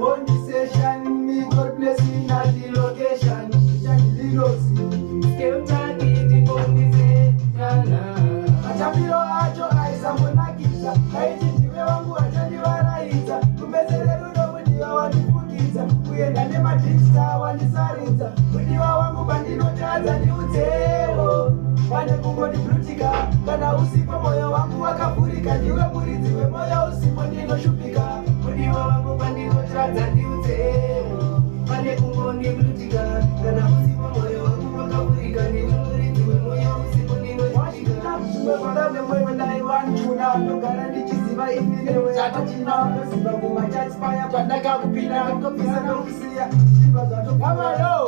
Only session, me God bless me na the location. Chani lilosi, Keutaki jikoni sejana. machambiro acho aisambonakiza. Aiti ndiwe wangu achandiwaraidza. Kumbezere rudo mudiwa wandifukidza. Kuenda nemadrinks awandisaridza. Mudiwa wangu pandinotadza ndiudzewo. Pane kungondiblutika kana usipo moyo wangu wakavhurika. Ndiwe muridzi wemoyo usipo ndinoshupika. Mudiwa wangu pandinotadza ndiudzewo. Pane kungondiblutika kana usipo moyo wangu wakavhurika. Ndiwe muridzi wemoyo usipo ndinoshupika. Ndogara ndichiziva ini newe chatochina ndoziva kumachachipaya pandakakupinda ndokopisa nokusiya zviva zvatokavalo